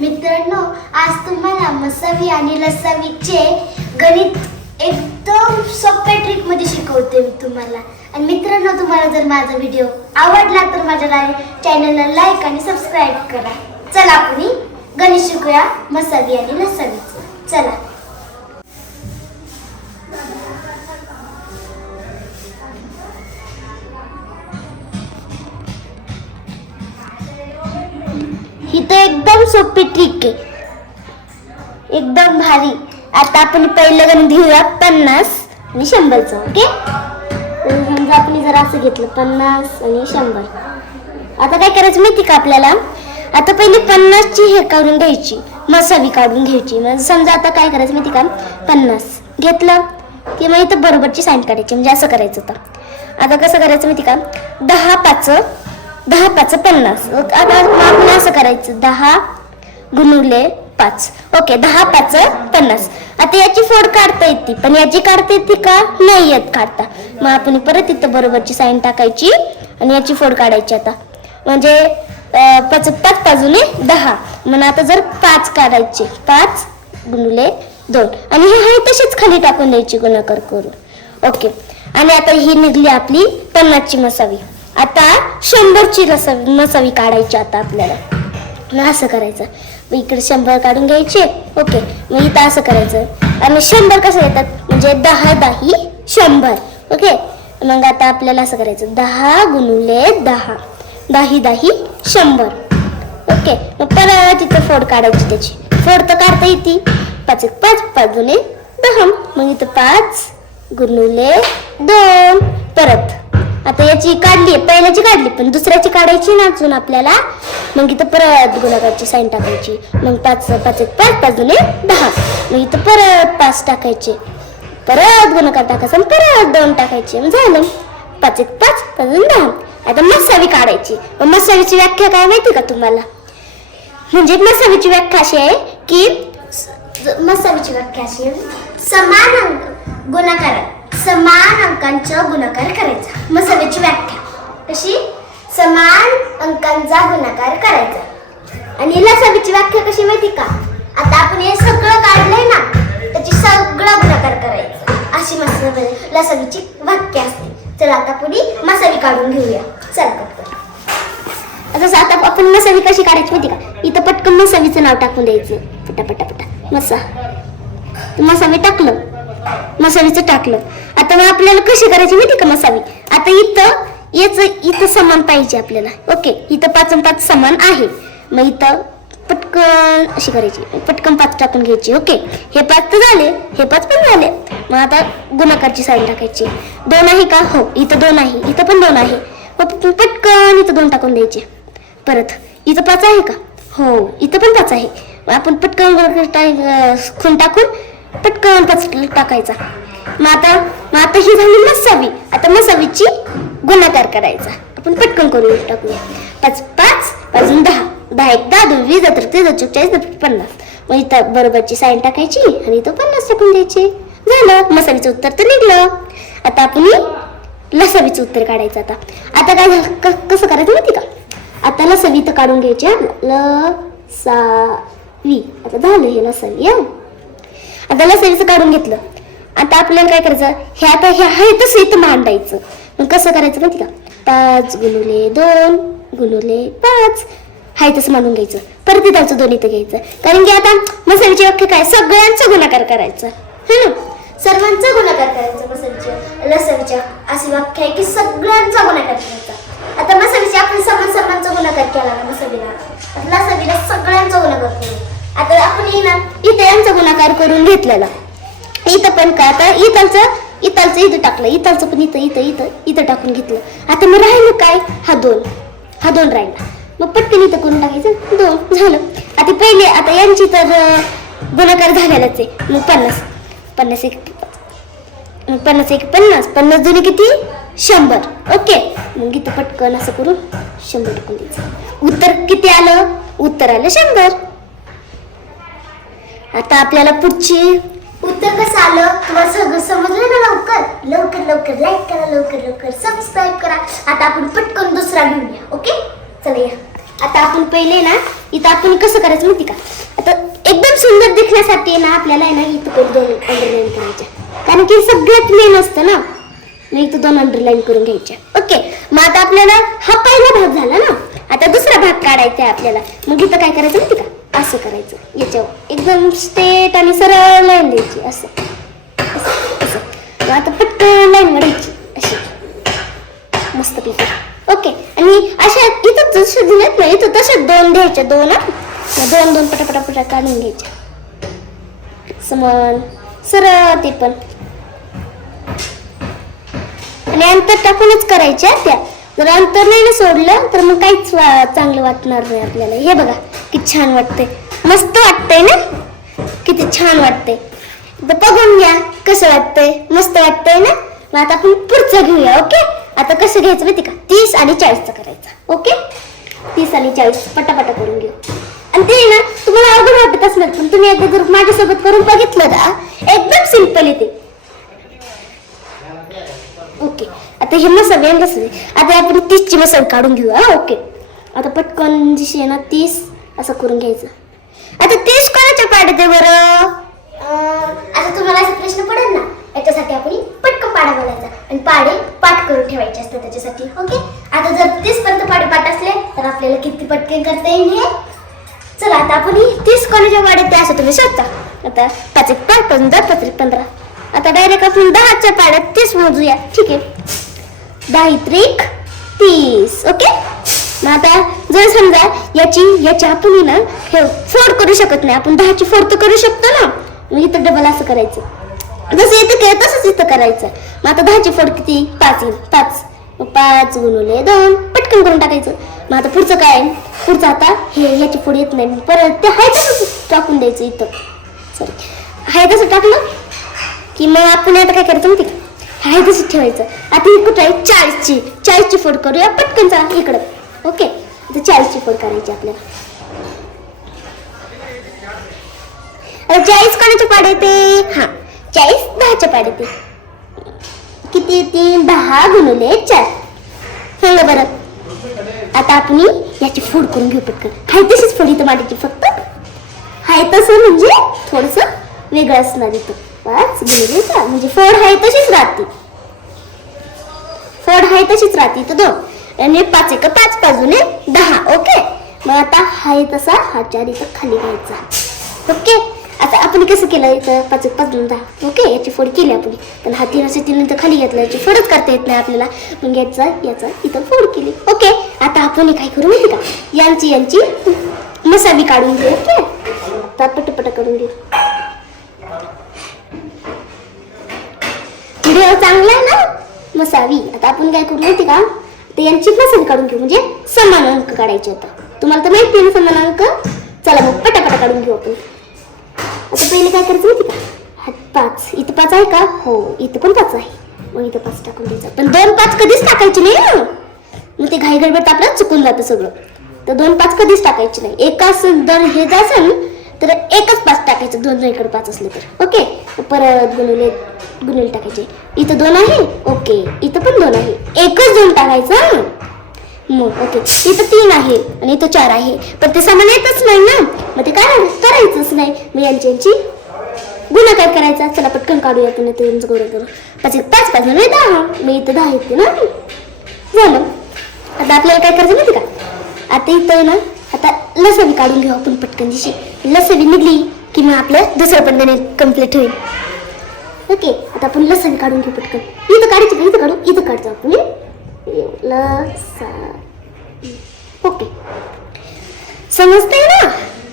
मित्रांनो आज तुम्हाला मसावी आणि लसावीचे गणित एकदम सोप्या ट्रिकमध्ये शिकवते मी तुम्हाला. आणि मित्रांनो तुम्हाला जर माझा व्हिडिओ आवडला तर माझ्या चॅनलला लाईक आणि सबस्क्राईब करा. चला आपण गणित शिकूया मसावी आणि लसावीचं. चला. तर एकदम सोपी ट्रिक आहे. एकदम भारी. आता आपण पहिलं गणित घेऊया पन्नास आणि शंभरचं ओके? समजा आपण जर असं घेतलं पन्नास आणि शंभर. आता काय करायचं माहिती का आपल्याला? आता पहिली पन्नासची हे काढून घ्यायची मसावी काढून घ्यायची. म्हणजे समजा आता काय करायचं माहिती का? पन्नास. घेतलं? की मग इथं बरोबरची साईन काढायची म्हणजे असं करायचं होतं. आता कसं करायचं माहिती का? दहा पाच दहा पाच पन्नास आता आपण असं करायचं. दहा गुणुले पाच. ओके दहा पाच पन्नास. आता याची फोड काढता येते पण याची काढता येते का? नाही येत काढता. मग आपण परत इथं बरोबरची साईन टाकायची आणि याची फोड काढायची आता. म्हणजे अं, पाच पाच बाजूने दहा. मग आता जर पाच काढायचे पाच गुणुले दोन. आणि हे आहे तसेच खाली टाकून द्यायची गुणाकार करून. ओके. आणि आता ही निघली आपली पन्नासची मसावी. आता शंभरची रसावी मसावी काढायची आता आपल्याला. मग असं करायचं. मग इकडे शंभर काढून घ्यायचे. ओके. मग इथं असं करायचं. आणि शंभर कसं येतात? म्हणजे दहा दही शंभर. ओके. मग आता आपल्याला असं करायचं. दहा गुणुले दहा. दही दही शंभर. ओके. मग परत तिथं फोड काढायची त्याची. फोड तर काढता येते. पाच एक पाच पाच गुणे दहा. मग इथं पाच गुणुले दोन. परत आता याची काढली पहिल्याची काढली पण दुसऱ्याची काढायची ना अजून आपल्याला. मग इथं परत गुणाकाराची साईन टाकायची. मग पाच पाच एक पाच पाच जुने दहा. मग इथं परत पाच टाकायचे. परत गुणाकार टाकायचा परत दोन टाकायचे. मग झालं. पाच एक पाच पाच दहा. आता मसावी काढायची. मग मसावीची व्याख्या काय माहिती का तुम्हाला? म्हणजे मसावीची व्याख्या अशी आहे की मसावीची व्याख्या अशी आहे. समान गुणाकार समान अंकांचा गुणाकार करायचा. मसावीची व्याख्या. कशी? समान अंकांचा गुणाकार करायचा. आणि लसावीची व्याख्या कशी माहिती का? आता आपण हे सगळं काढलंय ना त्याची सगळा गुणाकार करायचा. अशी मस्त लसावीची व्याख्या असते. चला आता पुढे मसावी काढून घेऊया. चल पटकन. आता आता आपण मसावी कशी काढायची माहिती का? इथं पटकन मसावीचं नाव टाकून द्यायचं. पटा पटा पटा मसा. मसावी टाकलं. मसावीचं टाकलं. आता मग आपल्याला कशी करायची माहिती का मसावी आता इथं याच इथं समान पाहिजे आपल्याला. ओके इथं पाच पाच समान आहे. मग इथं पटकन अशी करायची. पटकन पाच टाकून घ्यायची ओके? हे पाच तर झाले हे पाच पण झाले. मग आता गुणाकारची साईड टाकायची. दोन आहे का? हो इथं दोन आहे इथं पण दोन आहे. मग पटकन इथं दोन टाकून द्यायचे. परत इथं पाच आहे का? हो इथं पण पाच आहे. मग आपण पटकन खून टाकून पटकन पाच टाकायचा. मग आता मग आता ही झाली मसावी. आता मसावीची गुणाकार करायचा. आपण पटकन करून टाकूया. पाच पाच अजून दहा. दहा एक दहा दोन वीस तर ते चौचाळीस दहा पन्नास. मग इथं बरोबरची साईन टाकायची आणि तो पन्नास टाकून द्यायचे. झालं. मसावीचं उत्तर तर निघलं. आता आपण लसावीचं उत्तर काढायचं आता. आता काय झालं? कसं करायचं माहिती का? आता लसावी इथं काढून घ्यायची हा. लसावी. आता झालं हे लसावी आता लसावीचं काढून घेतलं. आता आपल्याला काय करायचं? हे आता हे आहे तसं इथं मांडायचं. मग कसं करायचं माहिती का? पाच गुणुले दोन गुणुले पाच. हाय तसं मांडून घ्यायचं. परत इथं दोन इथं घ्यायचं. कारण की आता मसाल्याची वाक्य काय? सगळ्यांचा गुणाकार करायचा. है ना? सर्वांचा गुणाकार करायचा मसाल्याच्या लसणच्या. अशी व्याख्या आहे की सगळ्यांचा गुणाकार करायचा. आता मसालीचे आपण समान सर्वांचा गुणाकार केला ना मसालीला आता सगळ्यांचा गुणाकार करू. आता आपण ना इथे यांचा गुणाकार करून घेतलेला. इथं पण काय आता इथलचं इथलचं इथं टाकलं इथलचं पण इथं इथं इथं इथं टाकून घेतलं. आता मग राहिलं काय? हा दोन. हा दोन राहिला. मग पटकन इथं करून टाकायचं. दोन. झालं. आता पहिले आता यांची तर गुणाकार झालेलाच आहे. मग पन्नास. पन्नास एक मग पन्नास एक पन्नास. पन्नास दोन्ही किती? शंभर. ओके. मग इथं पटकन असं करून शंभर टाकून द्यायचं. उत्तर किती आलं? उत्तर आलं शंभर. आता आपल्याला पुढची उत्तर कसं आलं तुम्हाला सगळं समजलं ना लवकर? लवकर लवकर. लाईक करा लवकर लवकर. सबस्क्राईब करा. आता आपण पटकन दुसरा घेऊया ओके? चला या. आता आपण पहिले ना इथं आपण कसं करायचं माहिती का? आता एकदम सुंदर दिसण्यासाठी ना आपल्याला आहे ना इथं पण दोन अंडरलाईन करायच्या. कारण की सगळ्यात मेन असतं ना. इथं दोन अंडरलाईन करून घ्यायच्या. ओके. मग आता आपल्याला हा पहिला भाग झाला ना? आता दुसरा भाग काढायचा आहे आपल्याला. मग इथं काय करायचं माहिती का? असं करायचं. याच्यावर. एकदम स्ट्रेट आणि सरळ लाईन द्यायची. असं. असं. आता पटकन लाईन वाढायची अशी. मस्त पैकी. ओके. आणि अशा इथं जसं दिलेत ना इथं तसे दोन द्यायचे दोन दोन दोन पटापटा पटा काढून घ्यायचे समान. सरळ ते पण. आणि अंतर टाकूनच करायच्या त्या. जर अंतर नाही ना सोडलं तर मग काहीच चांगलं वाटणार नाही आपल्याला. हे बघा किती छान वाटतंय. मस्त वाटतंय ना? किती छान वाटतंय. तर बघून घ्या कसं वाटतंय. मस्त वाटतंय ना? मग आता आपण पुढचं घेऊया ओके? आता कसं घ्यायचं माहिती का? तीस आणि चाळीसचं करायचं ओके? तीस आणि चाळीस पटापटा करून घेऊ. आणि ते ना तुम्हाला अवघड वाटत असणार पण तुम्ही एकदा जर माझ्यासोबत करून बघितलं ना एकदम सिंपल येते ओके आता हे मसाले आणि मसाले आता आपण तीसची मसाले काढून घेऊ हा ओके आता पटकन जशी आहे ना तीस असं करून घ्यायचं आता तीस कोणाच्या पाड्यात आहे बरं आता तुम्हाला असा प्रश्न पडेल ना याच्यासाठी आपण पटकन पाडा बोलायचा आणि पाडे पाठ करून ठेवायचे असतात त्याच्यासाठी ओके आता जर तीस पर्यंत पाडे पाठ असले तर आपल्याला किती पटकन करता येईल हे चला आता आपण ही तीस कोणाच्या पाड्यात ते असं तुम्ही शोधता आता पाच एक पाच पाच दहा पाच एक पंधरा आता डायरेक्ट आपण दहाच्या पाड्यात तीस मोजूया ठीक आहे दहा त्रिक तीस ओके? मग आता जर समजा याची याची आपण ना हे फोड करू शकत नाही. आपण दहाची फोड तर करू शकतो ना. मग इथं डबल असं करायचं. जसं इथं केलं तसंच इथं करायचं. मग आता दहाची फोड किती? पाच येईल. पाच. मग पाच गुणवले दोन. पटकन करून टाकायचं. मग आता पुढचं काय? आहे? पुढचं आता हे ह्याची फोड येत नाही. परत ते हाय तसंच टाकून द्यायचं इथं. सॉरी हाय तसं टाकलं की मग आपण आता काय करायचं माहिती का? हाय तसं ठेवायचं. आता ही कुठं आहे चाळीसची चाळीसची फोड करूया पटकन जा इकडं. ओके आता चाळीसची फोड करायची आपल्याला. चाळीस कोणाच्या पाड येते? हा चाळीस दहाच्या पाड येते. किती येते? दहा गुणुले चार. सांगा बरं? आता आपण याची फोड करून घेऊ पटकन. हाय तशीच फोड इथं मांडायची फक्त. हाय तसं म्हणजे थोडस वेगळं असणार इथं. पाच गुणिले सहा म्हणजे फोड हाय तशीच राहते. फोड हाय तशीच राहते इथं दोन. आणि पाच एक पाच बाजूने दहा ओके? मग आता हाय तसा हा चार इथं खाली घ्यायचा. ओके? आता आपण कसं केलं इथं? पाच एक पाच दोन दहा. ओके? याची फोड केली आपण. पण हा तीन असे तीन इथं खाली घेतला याची फोडच करता येत नाही आपल्याला. मग याचा याचा इथं फोड केली. ओके? आता आपण काय करू माहिती का? यांची यांची मसाबी काढून घेऊ ओके? आता पटपट करून घेऊ. व्हिडिओ चांगला आहे ना? मसावी. आता आपण काय करू माहिती का? तर यांची मसावी काढून घेऊ. म्हणजे समान अंक काढायचे होता. तुम्हाला तर माहिती आहे ना समान अंक? चला मग पटापटा काढून घेऊ आपण. आता पहिले काय करायचं माहिती का? हा पाच. इथं पाच आहे का? हो. इथं पण पाच आहे. मग इथं पाच टाकून द्यायचं. पण दोन पाच कधीच टाकायचे नाही मग ते घाई गडबड आपलं चुकून जातं सगळं. तर दोन पाच कधीच टाकायचे नाही. एकाच दर हे जायचं असेल तर एकच पाच टाकायचं दोन इकडे पाच असले तर. ओके? परत गुणुले गुणुले टाकायचे. इथं दोन आहे? ओके. इथं पण दोन आहे. एकच दोन टाकायचं मग ओके. इथं तीन आहे आणि इथं चार आहे. पण ते सामान येतच नाही ना? मग ते काय करायचंच नाही. मग यांची यांची गुणाकार करायचा? चला पटकन काढूया तुम्ही ते गोळा करू पाच एक पाच पाच म्हणजे दहा. मी इथं दहा येते ना? झालं आता आपल्याला काय करायचं माहिती का? आता इथं ना? आता लसवी काढून घेऊ आपण पटकन जशी. लसणी निघली की मग आपलं दुसरं पण कंप्लीट होईल ओके आता आपण लसण काढून घेऊ पटकन. इथं काढायची का? इथं काढू? इथं काढतो आपण लसा ओके. समजतंय ना?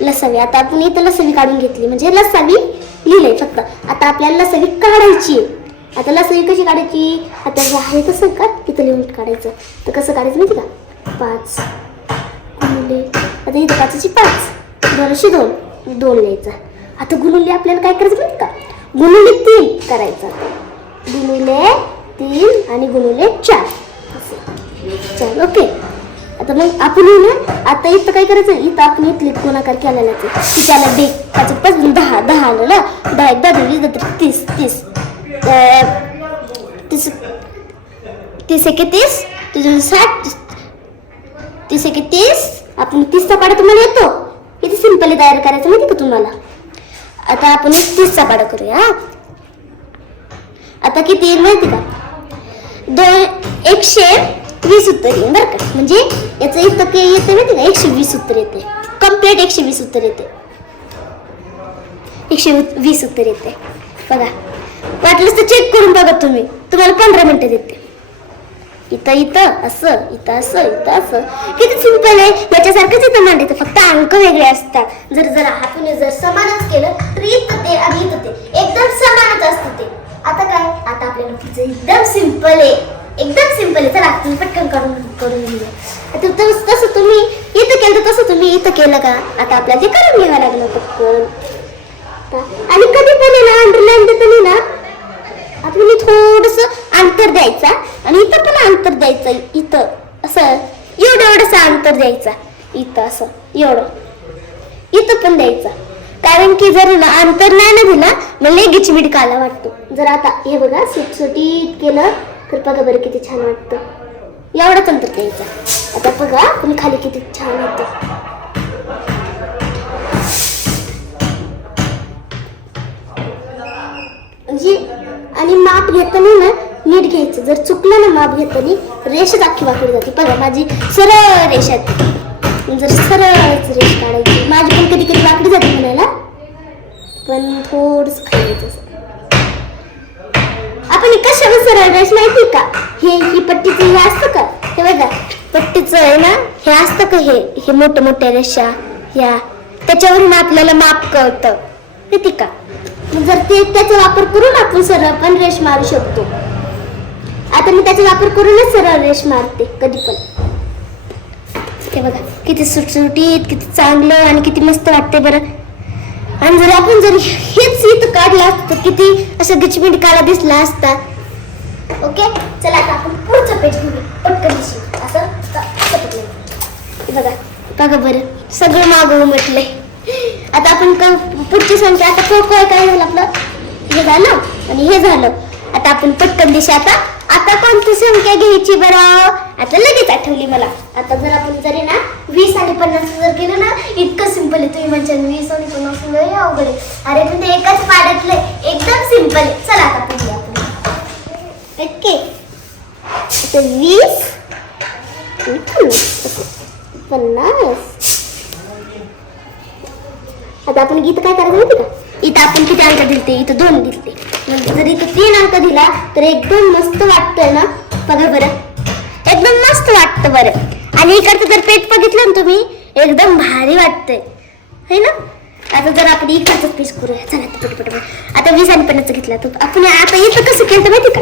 लसावी आता आपण इथं लसावी काढून घेतली. म्हणजे लसावी लिहिलंय फक्त. आता आपल्याला लसावी काढायची आहे. आता लसावी कशी काढायची? आता हे आहे तसं का? तिथं लिहून काढायचं. तर कसं काढायचं माहिती का? पाच आता इथं काचायची पाच. दोनशे दोन दोन लिहायचा. आता गुणुले आपल्याला काय करायचं माहिती का? गुणुले तीन करायचं. गुणुले तीन आणि गुणुले चार. चार ओके. आता मग आपण हे ना. आता इथं काय करायचं? इथं आपण इथली गुणाकार केलेला तिच्याला दे पाच एक पाच दहा दहा आलं ना. दहा एक दहा वीस दहा तीस तीस. तीस तीस एके तीस. तीस साठ तीस एके तीस. आपण तीसचा पाडा तुम्हाला येतो. सिंपली तयार करायचं माहिती का तुम्हाला? आता आपण एक तीसचा पाडा करूया आता किती येईल माहिती का? दोन एकशे वीस उत्तर येईल बरं का. म्हणजे याचं इथं काही येतं माहिती का? एकशे वीस उत्तर येते. कंप्लीट एकशे वीस उत्तर येते. एकशे वीस उत्तर येते. बघा. वाटलंच तर चेक करून बघा तुम्ही. तुम्हाला पंधरा मिनिटं देते. इथं इथं असं इथं असं इथं असं. किती सिंपल आहे. याच्यासारखंच इथं मांडायचं फक्त अंक वेगळे असतात. जर जर आपण जर समानच केलं तर इथं ते आणि इथं ते. एकदम समानच असतं ते. आता काय? आता आपल्या तिचं एकदम सिंपल आहे. एकदम सिंपल आहे. चला तुम्ही पटकन करून करून घेऊया. आता तसं तुम्ही इथं केलं तसं तुम्ही इथं केलं का? आता आपल्याला ते करून घ्यावं लागलं पटकन आणि कधी पण ना अंडरलाईन देताना ना. आपण थोडस अंतर द्यायचा आणि इथं पण अंतर द्यायचं इथं. असं एवढं एवढंसं अंतर द्यायचा. इथं असं एवढं. इथं पण द्यायचा. कारण की जर ना अंतर नाही ना दिला मग लगेच मिटका वाटतो. जर आता हे बघा सुटसुटीत केलं तर बघा बरं किती छान वाटतं. एवढंच अंतर द्यायचं. आता बघा तुम्ही खाली किती छान होतं. म्हणजे आणि माप घेताना ना नीट घ्यायचं. जर चुकलं ना माप घेताना रेष दाखी वाकडी जाते. बघा माझी सरळ रेषा आहे. जर सरळच रेष काढायची माझी पण कधी कधी वाकडी जाते म्हणायला. पण थोडस खायचं आपण हे कशावर सरळ रेष माहिती का? हे ही पट्टीचं हे असतं का? हे बघा पट्टीचं आहे ना? हे असतं का हे? हे मोठ्या मोठ्या रेषा ह्या त्याच्यावरून आपल्याला माप कळतं. माहिती का? मग जर ते त्याचा वापर करून आपण सरळ पण रेष मारू शकतो. आता मी त्याचा वापर करूनच सरळ रेश मारते कधी पण. हे बघा किती सुटसुटीत किती चांगलं आणि किती मस्त वाटते बरं. आणि जर आपण जर हेच इथं काढलं असतं तर किती असं गिचमिट काला दिसला असता. ओके? चला आता आपण पुढचं पेज घेऊ पटकन दिसू. असं? बघा बघा बरं. सगळं मागं म्हटलंय आता आपण क- पुढची संख्या आता खो खो काय झालं आपलं? हे झालं? आणि हे झालं. आता आपण पटकन दिशा आता आता कोणती संख्या घ्यायची बरं? आता लगेच आठवली मला. आता जर आपण जरी ना वीस आणि पन्नास जर केलं ना इतकं सिंपल आहे. तुम्ही म्हणजे वीस आणि पन्नास लय अवघड आहे. अरे पण ते एकाच पाड्यातलं आहे. एकदम सिंपल आहे. चला आता पुढे आपण. ओके. आता वीस पन्नास. पन्नास. आता आपण गीत काय करायचं माहिती का? इथं आपण किती अंक दिलते? इथं दोन दिलते. म्हणजे जर इथं तीन अंक दिला तर एकदम मस्त वाटतंय ना? बघा बरं. एकदम मस्त वाटतं बरं. आणि इकडचं जर पेट बघितलं ना तुम्ही एकदम भारी वाटतंय. है ना? आता जर आपण इकडचं पीस करूया. चला पट पट आता वीस आणि पन्नासचं घेतला. तर आपण आता इथं कसं केलं माहिती का?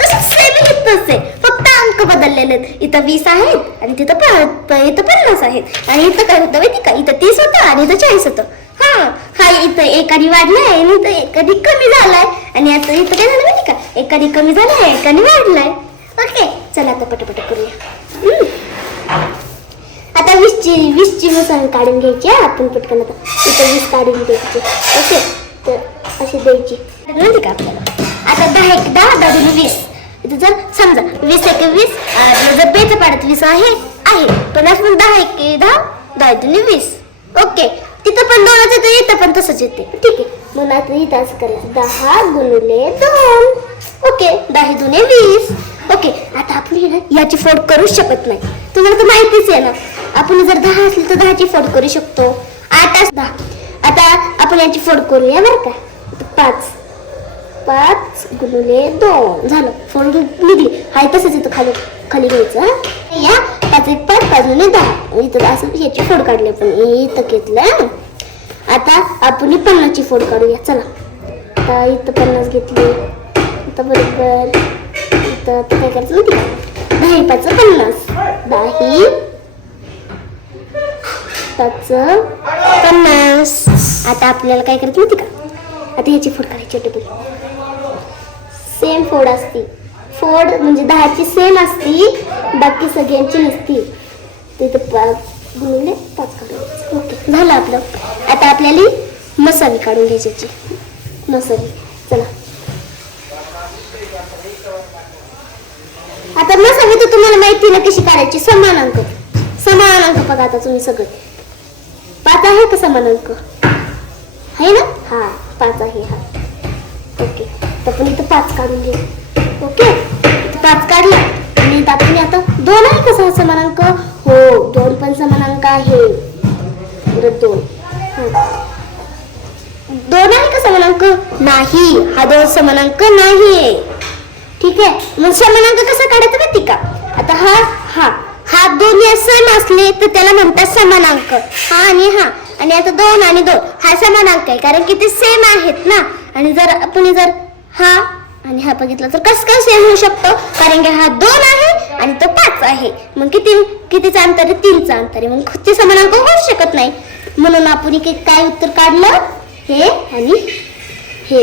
तसंच सेम इथंच आहे. फक्त अंक बदललेले आहेत. इथं वीस आहेत आणि तिथं प- इथं पन्नास आहेत. आणि इथं काय होतं माहिती का? इथं तीस होतं आणि इथं चाळीस होतं. हा हा इथं एकाने वाढलाय आणि इथं एकाने कमी झालाय. आणि आता इथं काय झालं माहिती का? एकाने कमी झालाय एकाने वाढलाय. ओके चला आता पटापट करूया. आता वीसची वीसची मुसळ काढून घ्यायची आपण पटकन आता. इथं वीस काढून द्यायची ओके तर अशी द्यायची. माहिती का आपल्याला? आता दहा एक दहा दहा दोन वीस. इथं जर समजा वीस एक वीस जर पेच पाडत वीस आहे आहे. पण असं दहा एक दहा दहा दोन वीस. ओके तिथं पण तर इथं पण तसंच येते. ठीक आहे. मग आता इथं असं करायचं दहा गुणले दोन. ओके. दहा दुने वीस. ओके. आता आपण ना याची फोड करू शकत नाही. तुम्हाला तर माहितीच आहे ना. आपण जर दहा असली तर दहाची फोड करू शकतो. आठ अस दहा. आता आपण याची फोड करूया बरं का. पाच. पाच गुणले दोन. झालं. फोड निघली. हाय तसंच इथं खाली खाली घ्यायचं या. पाच एक पाच पाच गुणले दहा. इथं असं याची फोड काढली आपण. इथं घेतलं आता आपण पन्नासची फोड काढूया. चला. आता इथं पन्नास घेतली. आता बरोबर. इथं आता काय करायचं माहिती का? दहा पाच पन्नास. दही. पाच पन्नास. आता आपल्याला काय करायचं माहिती का? आता ह्याची फोड करायची डबल सेम फोड असती. फोड म्हणजे दहाची सेम असती. बाकी सगळ्यांची नसती. तिथं पाच गुणिले पाच काढायचं ओके झालं आपलं. आता आपल्याला मसाली काढून घ्यायची. मसाली. चला. आता मसाली तर तुम्हाला माहिती ना कशी काढायची? समान अंक. समान अंक बघा आता तुम्ही सगळे. पाच आहे का समान अंक? आहे ना? हा पाच आहे हा. ओके. तर आपण इथं पाच काढून घे ओके? पाच काढले. आणि आपण आता दोन आहे का सहा समानांक हो दोन पण समान अंक आहे दोन. हो. दोन आहे का समानांक? नाही हा दोन समानांक नाही ठीक आहे? मग समानांक कसा काढायचा माहिती का? आता हा हा हा दोन्ही सेम असले तर त्याला म्हणतात समानांक. हा आणि हा. आणि आता दोन आणि दोन. हा समानांक आहे कारण की ते सेम आहेत ना. आणि जर आपण जर हा आणि हा बघितला तर कस कस होऊ शकतो? कारण की हा दोन आहे आणि तो पाच आहे. मग किती कितीचा अंतर आहे? तीनचा अंतर आहे. मग ते समानांक होऊ शकत नाही. म्हणून आपण एक काय उत्तर काढलं? हे आणि हे.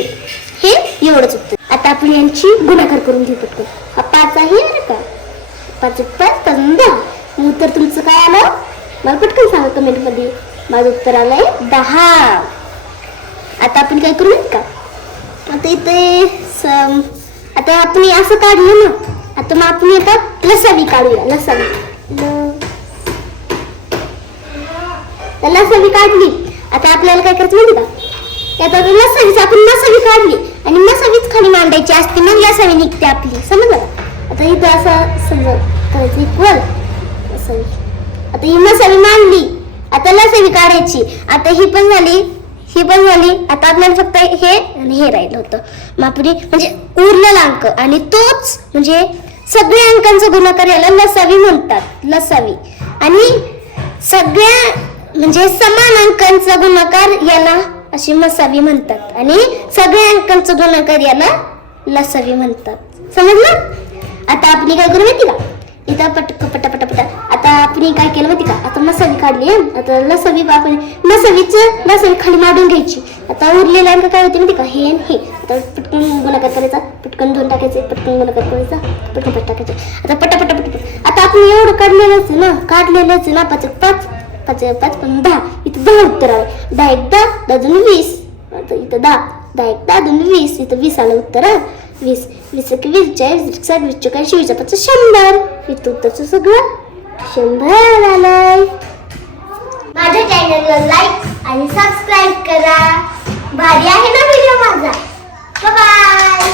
हे एवढंच उत्तर. आता आपण यांची गुणाकार करून घेऊ पटकन. हा पाच आहे बरं का? पाच पाच पाच दहा. उत्तर तुमचं काय आलं? मला पटकन सांगा कमेंटमध्ये. माझं उत्तर आलंय दहा. आता आपण काय करू का? आता इथे सम- आता आपण असं काढलं ना आता मग आपण आता लसावी काढूया लसावी लसावी काढली. आता आपल्याला काय करायचं माहिती का? त्यात आता लसावीच आपण लसावी काढली आणि लसावीच खाली मांडायची असते मग लसावी निघते आपली. समजलं? आता इथं असं समजा करायचं इक्वल लसावी आता ही लसावी मांडली. आता लसावी काढायची. आता ही पण झाली. ही पण झाली. आता आपल्याला फक्त हे आणि हे राहिलं होतं. मग म्हणजे उरलेला अंक आणि तोच म्हणजे सगळ्या अंकांचा गुणाकार याला लसावी म्हणतात. लसावी. आणि सगळ्या म्हणजे समान अंकांचा गुणाकार याला अशी मसावी म्हणतात. आणि सगळ्या अंकांचा गुणाकार याला लसावी म्हणतात. समजलं? आता आपण काय करू माहिती का? इथं पटक पट पट पट आता आपण काय केलं माहिती का? आता मसाली काढली आता लसावी आपण मसावीच लसावी खाली मांडून घ्यायची. आता उरलेल्या अंक काय होते माहिती का? हे आणि हे. आता पटकन गुणाकार करायचा. पटकन धुवून टाकायचे. पटकन गुणाकार करायचा. पटकन पट टाकायचं. आता पटा पटा आता आपण एवढं काढलेलंच ना. काढलेलंच ना. पाच पाच पाच पाच पण दहा. इथं दहा उत्तर आहे दहा एक दहा दहा दोन वीस. आता इथं दहा. दहा एक दहा दोन वीस. इथं वीस आलं उत्तर वीस वीस एक वीस चाळीस वीस साठ वीस काय वीस पाच शंभर. इथं उत्तरचं सगळं शंभर आलंय. माझ्या चॅनलला लाईक आणि सबस्क्राईब करा. भारी आहे ना व्हिडिओ माझा. बाय